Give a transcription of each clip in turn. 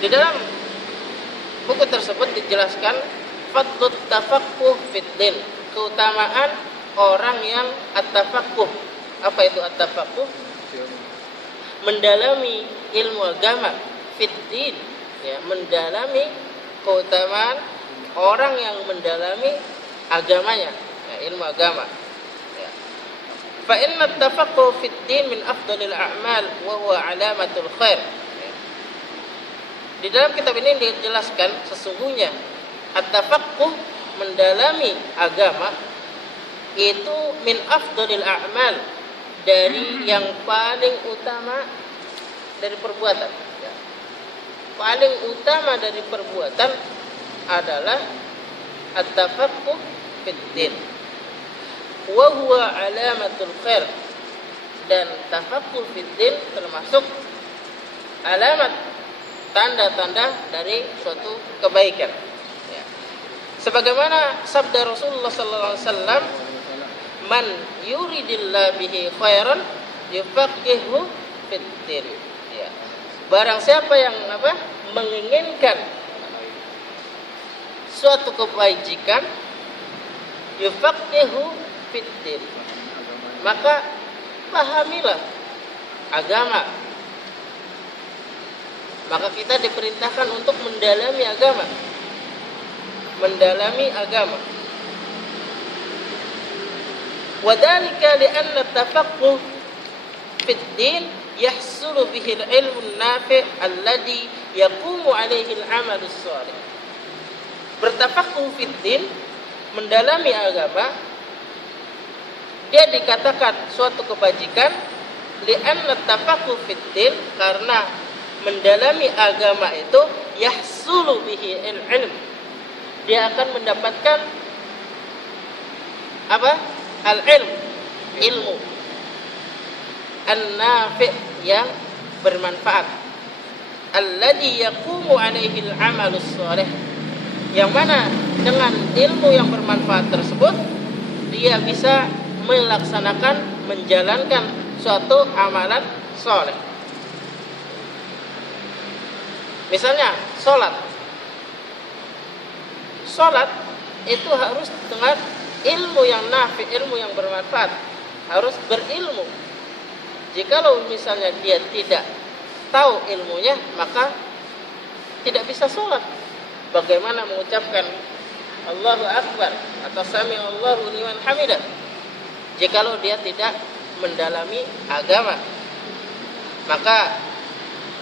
Di dalam buku tersebut dijelaskan fadlut tafaqquh fid din, keutamaan orang yang at-tafaqquh. Apa itu at-tafaqquh? Mendalami ilmu agama fid din, ya, mendalami keutamaan orang yang mendalami agamanya, ya, ilmu agama. Ya. Fa inna at-tafaqquh fid din min afdalil a'mal wa huwa alamatul khair. Ya. Di dalam kitab ini dijelaskan sesungguhnya at-tafaqquh, mendalami agama, itu min afdalil a'mal, dari yang paling utama dari perbuatan, ya. Paling utama dari perbuatan adalah at-tafaqquh fid din wa huwa alamatul khair, dan tafaqquh fid din termasuk alamat, tanda-tanda dari suatu kebaikan, ya. Sebagaimana sabda Rasulullah sallallahu alaihi wasallam, man yuridillahu bihi khairan yufaqihu fid din, ya. Barang siapa yang menginginkan suatu kebajikan, yufaqihu fid din, maka pahamilah agama. Maka kita diperintahkan untuk mendalami agama. Mendalami agama. Wadhalika li'anna tafaqquh fid din yahsulu bihi al-ilmu an-nafi' alladhi yaqumu 'alaihi al-'amalu as-salih. Bertafaqquh fid din, mendalami agama, dia dikatakan suatu kebajikan li'anna tafaqquh fid din, karena mendalami agama itu yahsulu bihi al-'ilm, dia akan mendapatkan apa? Al-ilm, ilmu an-nafi' yang bermanfaat, alladhi yaqumu 'alaihi al-'amalu as-salih, yang mana dengan ilmu yang bermanfaat tersebut dia bisa melaksanakan, menjalankan suatu amalan saleh. Misalnya salat itu harus dengan ilmu yang nafi, ilmu yang bermanfaat, harus berilmu. Jikalau misalnya dia tidak tahu ilmunya, maka tidak bisa sholat. Bagaimana mengucapkan Allahu Akbar atau Sami Allahu liman hamidah jikalau dia tidak mendalami agama? Maka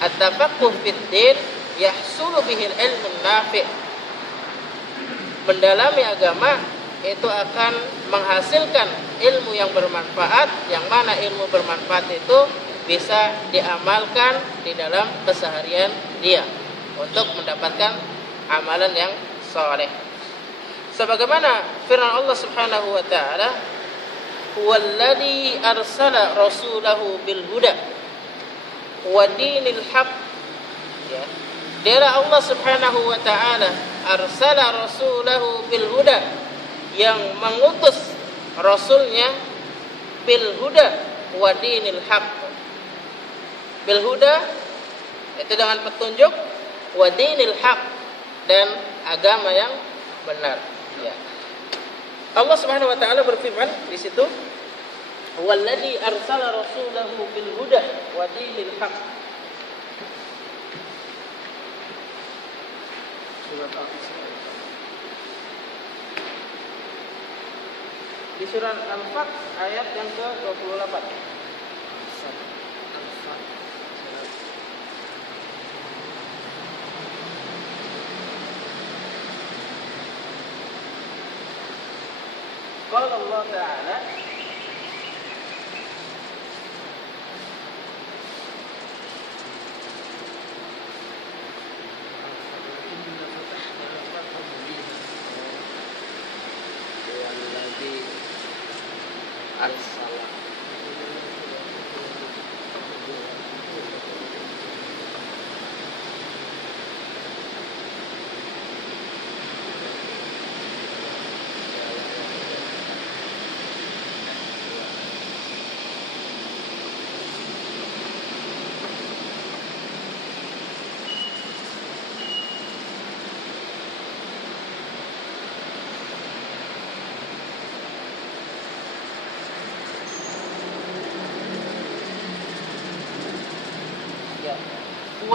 at-tafaqquh fid din yahsulu bihi al-ilmu nafi', mendalami agama itu akan menghasilkan ilmu yang bermanfaat, yang mana ilmu bermanfaat itu bisa diamalkan di dalam keseharian dia untuk mendapatkan amalan yang saleh. Sebagaimana firman Allah Subhanahu wa taala, "Huwallazi arsala rasulahu bil huda wa dinil haq." Ya. Dialah Allah Subhanahu wa taala arsala rasulahu bil huda, yang mengutus rasulnya bil huda wa dinil haq. Bil huda itu dengan petunjuk, wa dinil haq, dan agama yang benar, ya. Allah Subhanahu wa taala berfirman di situ, "Wallazi arsala rasulahu bil huda wa dinil haq." Surat Al-Isra. Di surat Al-Fat ayat yang ke-28. Qala Allah Ta'ala,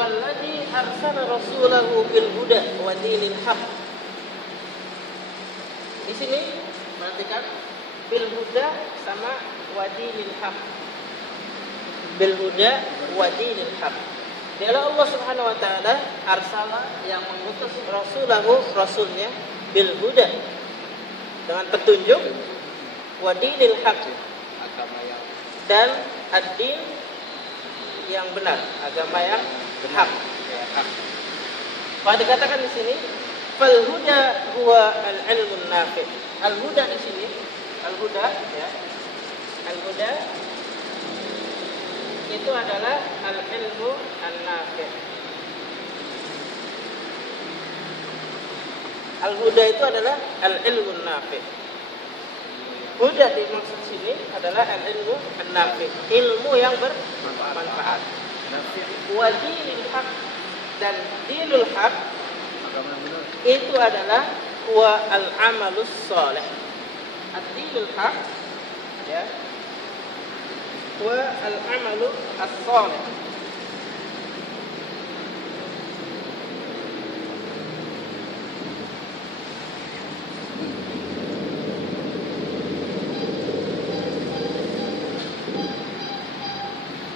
walladzi arsala rasulahu bil huda wa dinil haq. Di sini perhatikan bil huda sama wa dinil haq. Bil huda wa dinil haq. Dialah Allah Subhanahu wa taala arsala yang mengutus rasulahu rasulnya bil huda dengan petunjuk wa dinil haq agama yang dan ad-din yang benar, agama yang hak. Kalau dikatakan di sini fal huda huwa al-ilmun nafi'. Al-huda di sini, al-huda ya. Al-huda itu adalah al-ilmu an-nafi'. Al-huda itu adalah al-ilmu an-nafi'. Huda dimaksud sini adalah al-ilmu an-nafi', ilmu yang bermanfaat. Wa dinul haq, dan dinul haq itu adalah wa al-amalus salih. Ad-dinul haq ya, wa al-amalu as-salih.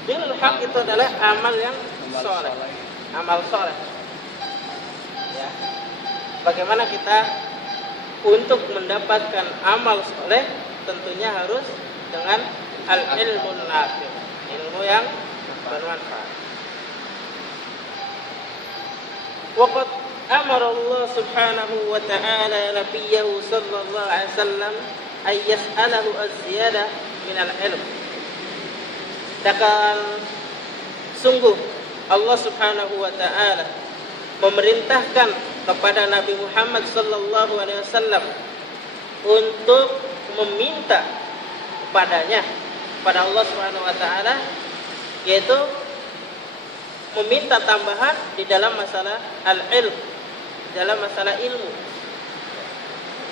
Dinul haq itu adalah amal yang saleh, amal saleh. Ya. Bagaimana kita untuk mendapatkan amal saleh tentunya harus dengan al-ilmun nafi', ilmu yang bermanfaat. Waqad amara Allah Subhanahu wa ta'ala nabiyyahu sallallahu alaihi wasallam ay yas'alahu az-ziyadah min al-ilm. Dan sungguh Allah Subhanahu wa ta'ala memerintahkan kepada Nabi Muhammad sallallahu alaihi wasallam untuk meminta kepadanya, kepada Allah Subhanahu wa ta'ala, yaitu meminta tambahan di dalam masalah al-ilm, dalam masalah ilmu.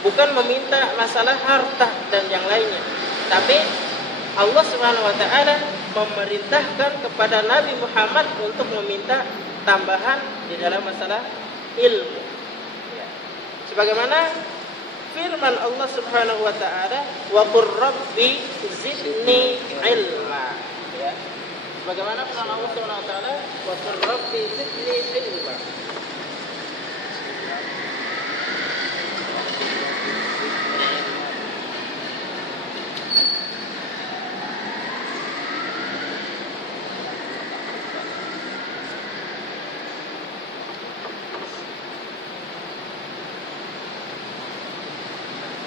Bukan meminta masalah harta dan yang lainnya, tapi Allah Subhanahu wa ta'ala memerintahkan kepada Nabi Muhammad untuk meminta tambahan di dalam masalah ilmu. Ya. Sebagaimana firman Allah Subhanahu wa ta'ala, wa qur rabbi zidni ilma. Ya. Sebagaimana firman Allah Subhanahu wa ta'ala, wa qur rabbi zidni ilma.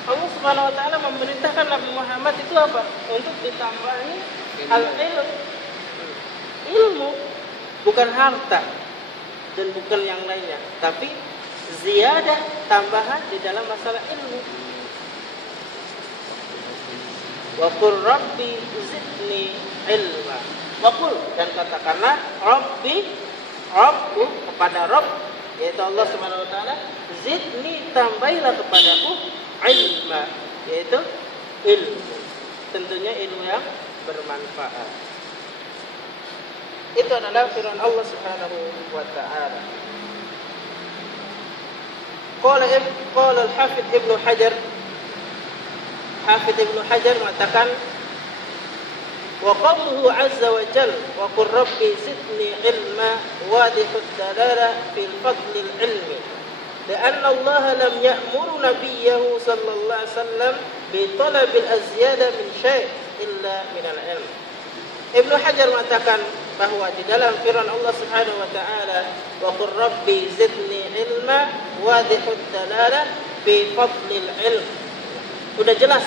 Allah Subhanahu wa ta'ala memerintahkan Nabi Muhammad itu apa? Untuk ditambahi al-ilm. Ilmu, bukan harta dan bukan yang lainnya, tapi ziyadah, tambahan di dalam masalah ilmu. Wa qul rabbi zidni ilma. Wa qul, dan katakanlah rabbi, rabbu, kepada Rabb, yaitu Allah Subhanahu wa ta'ala, zidni, tambahilah kepadaku ilma, yaitu ilmu, tentunya ilmu yang bermanfaat. Itu adalah firman Allah Subhanahu wa ta'ala. Qala al-Hafidz Ibnu Hajar, Hafidz Ibnu Hajar mengatakan, wa qawluhu azza wa jalla wa qur rabbi zidni ilma wadihud dalalah fil fadlil ilmi. لأن الله لم يأمر نبيه صلى الله عليه وسلم بطلب الزيادة من شيء إلا من العلم. Ibnu Hajar mengatakan bahwa di dalam firman Allah Subhanahu wa ta'ala, wa qur rabbi zidni ilma wadihud dalalah fi fadlil ilm, sudah jelas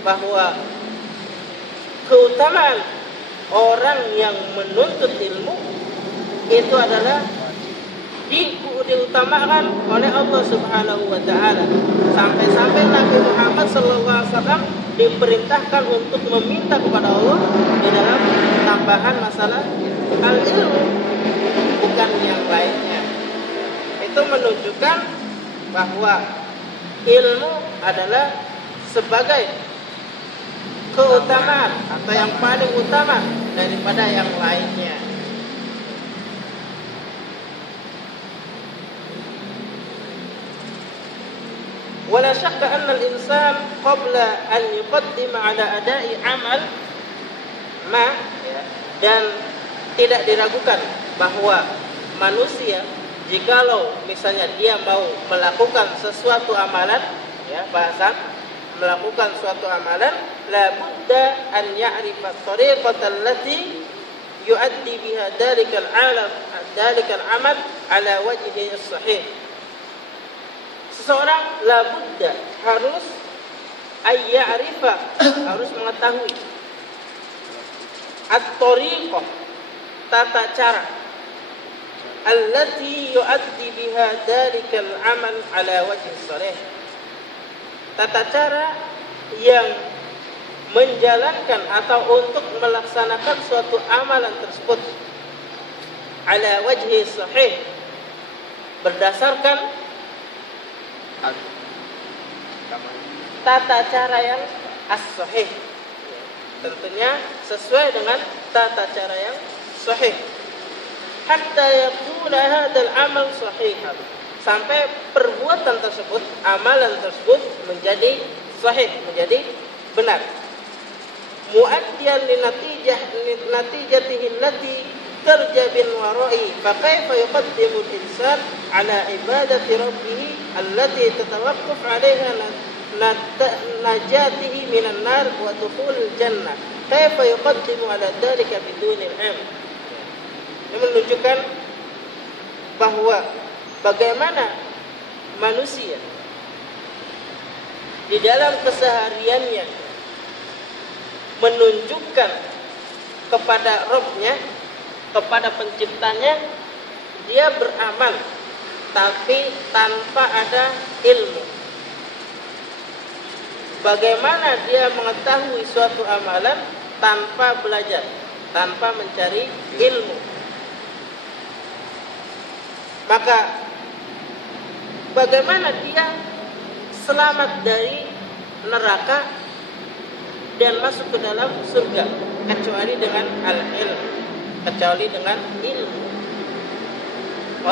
bahwa keutamaan orang yang menuntut ilmu itu adalah diutamakan oleh Allah Subhanahu wa ta'ala. Sampai-sampai Nabi Muhammad sallallahu alaihi wasallam diperintahkan untuk meminta kepada Allah di dalam tambahan masalah al-ilmu, bukan yang lainnya. Itu menunjukkan bahwa ilmu adalah sebagai keutamaan atau yang paling utama daripada yang lainnya. Wala syakka anna al-insan qabla an yuqaddima ala ada'i amal ma, ya, dan tidak diragukan bahwa manusia jikalau misalnya dia mau melakukan sesuatu amalan, ya, bahasan melakukan suatu amalan, la budda an ya'rifa tariqata allati yuaddi biha dalikal amal ala wajhihi as-sahih. Seseorang la budda harus ayya'rifa, harus mengetahui at-tariqah, tata cara, allati yuaddi biha dalikal amal ala wajhi as-sahih, tata cara yang menjalankan atau untuk melaksanakan suatu amalan tersebut ala wajhi sahih, berdasarkan tata cara yang as-sahih, tentunya sesuai dengan tata cara yang sahih, hatta yakuna hadzal amal sahihan, sampai perbuatan tersebut, amalan tersebut menjadi sahih, menjadi benar. Muaddiyan li natijatihi allati tarja bil wara'i, fa kaifa yuqaddimu al-insan ala ibadati rabbih allati tatawaqqaf 'alayha najatihi minan nar wa dukhulil jannah, kaifa yuqaddimu ala dzalika bidunil ilm. Ini menunjukkan bahwa bagaimana manusia di dalam kesehariannya menunjukkan kepada Rabb-nya, kepada penciptanya, dia beramal tapi tanpa ada ilmu. Bagaimana dia mengetahui suatu amalan tanpa belajar, tanpa mencari ilmu? Maka bagaimana dia selamat dari neraka dan masuk ke dalam surga kecuali dengan al-ilm, kecuali dengan ilmu.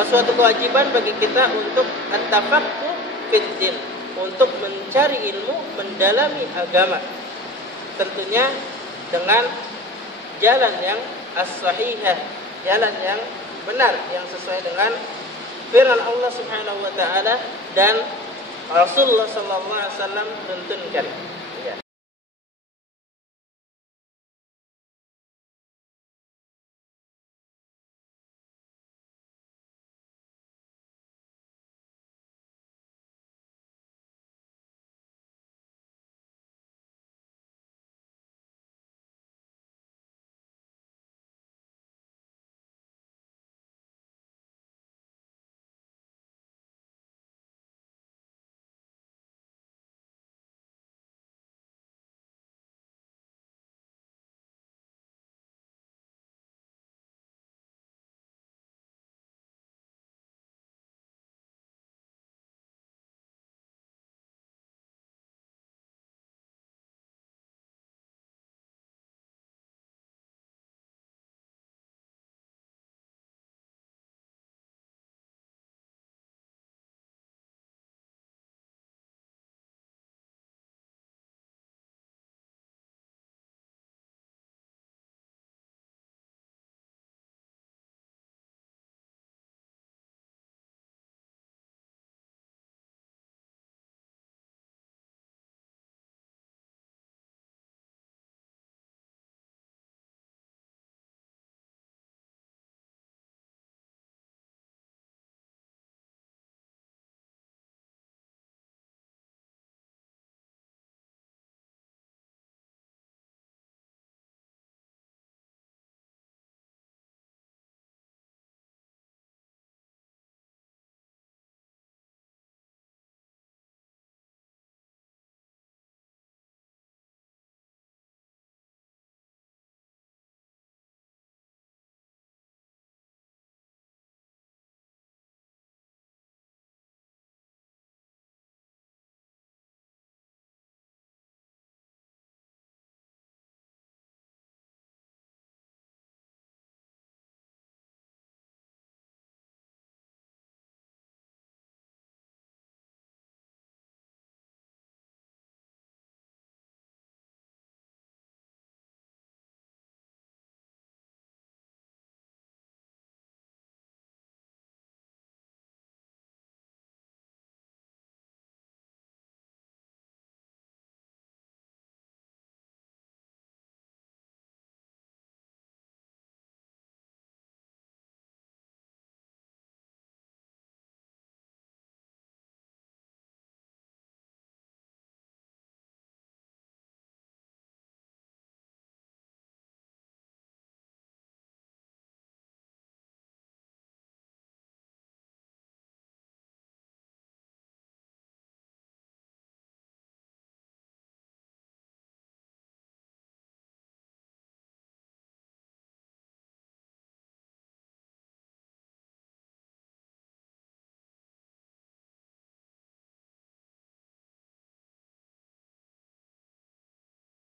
Suatu kewajiban bagi kita untuk at-tafaqquh fid din, untuk mencari ilmu, mendalami agama, tentunya dengan jalan yang as-sahihah, jalan yang benar, yang sesuai dengan firman Allah Subhanahu wa taala dan Rasulullah sallallahu alaihi wasallam tuntunkan.